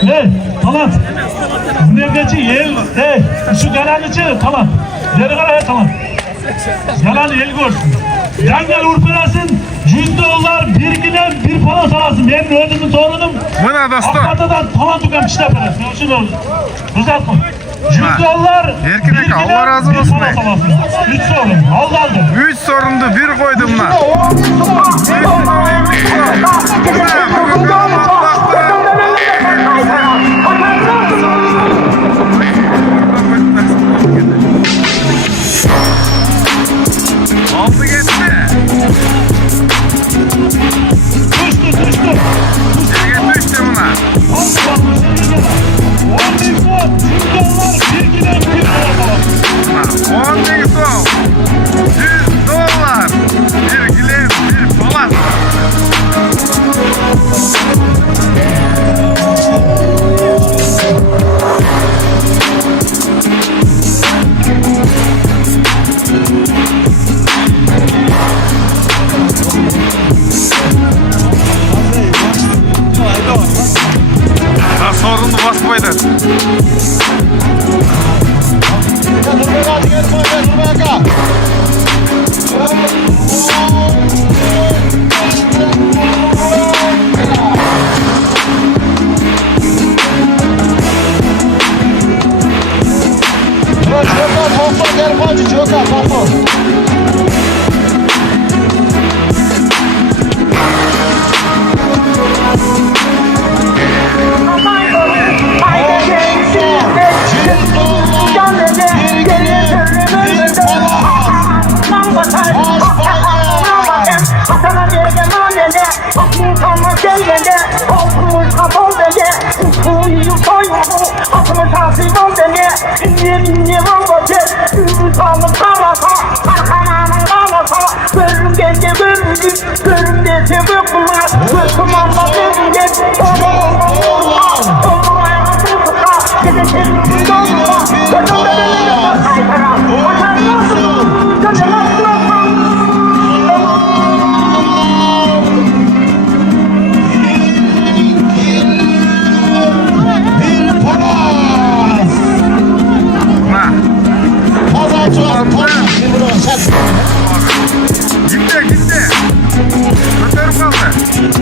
Hey, tamam. Buraya geçin, yel. Hey, şu galanı içeri, tamam. Yeri kara, tamam. Galanı el görsün. Yan gel urpirasın, $100 bir giden bir falan salasın. Benim ödümün torunum. Buna dostum. Akmatadan tamam tukan pişler parası. Olsun olur. Uzatma. $100 Erkin aka, Allah razı olsun. 3 sorun. Aldı. 3 sorundu bir koydum lan. Aldı gitti. Düştü. Ergen düştü buna. $10 bir giden bir falan salasın. 10 ne güzel. $100. Bir gilen bir falan. Ha sorunu basmaydı. Gitti. Öterim kaldı.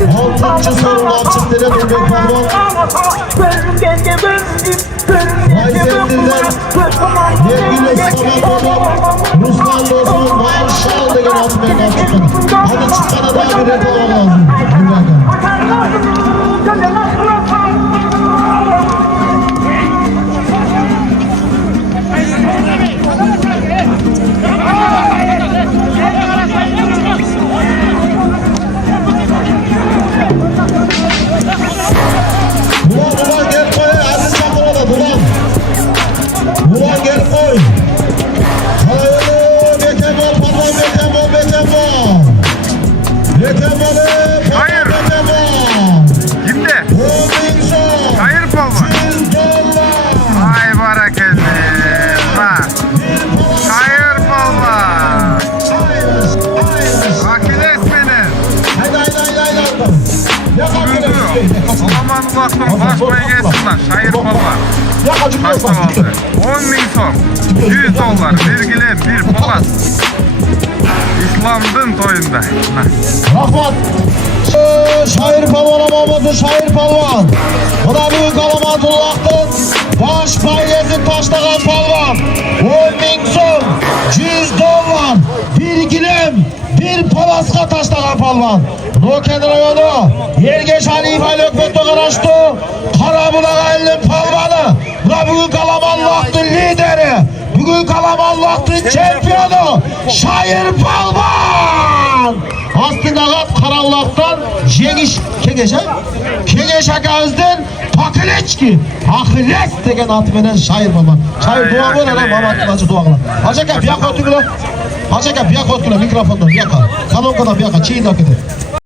Altıncı sorun açık dere Nurmek Pehlivan. Aysettin'den Yergili Samatlı'dan Ruslan Lozan Marşal degen atmaya kalktı. Hadi çıkana daha bir reklam lazım. Ulan gel koy, Aziz Çakır'a da ulan. Ulan gel koy. Hayır, Bekemol, pardon Bekemol. Hayır. Kimde? Hayır baba. Ay barakallah. Hayır baba. Akil etmeni. Olaman baktım basmaya geçsin lan. Şair baba. Kaç oldu? 10.000 son. $100. Vergilen bir polat. İslam'dın toyunda. Rahmat. Şair Palvan'a Mahmut'un Şair Palvan. Bu da büyük Alamadullah'tın baş payyesi taşlagan Palvan. 10.000 son, $100. Bir gilem, bir palaska taşlagan Palvan. Noken rayonu, Yergeç Halife Lökbet'e karıştı. Karabulak elin Palvanı. Bu da büyük Alamallah'tın lideri. Bugün Kalamallah'tın çempiyonu Şair Palvan. Aslında Karavlak'tan Kengeş Akaz'dan Pakiliçki Akhiles degen atmenen Şair Palvan. Şair dua böyle lan Mamat Kılacı duakla. Hacaka biyak otukla. Hacaka biyak otukla mikrofonda biyaka. Kalonkada biyaka çiğin dakide.